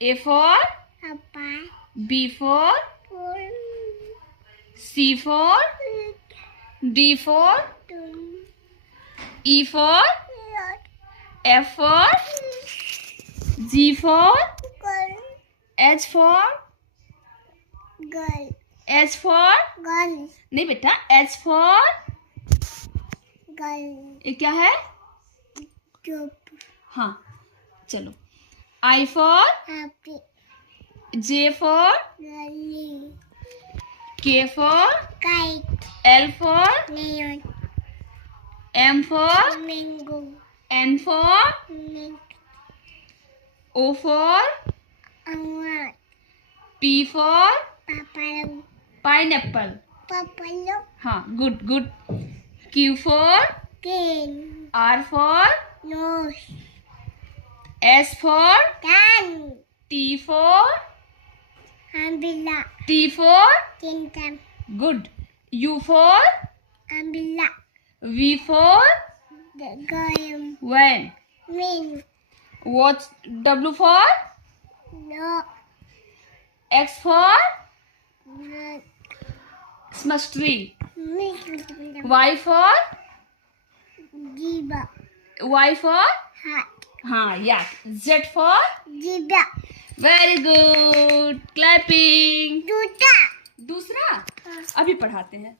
A for Papa. B for C for D for E for F for G for H for Girl. H for Girl. नहीं बेटा H for Girl. ये क्या है Job. हाँ चलो I for Happy. J for Lily. K for Kite. L for Neon. M for Mango. N for Mink. O for Award. P for Papalo. pineapple Papalo. हाँ good good Q for Game. R for Nose. S for Gun. T for Umbrella. T for Kingdom. good U for Umbrella. V for The Goyam. van Win. what W for No. X for No. Christmas tree Miss. Y for Jiba. Y for Hat. हाँ यार Z for Jiba. very good clapping Duta. दूसरा अभी पढ़ाते हैं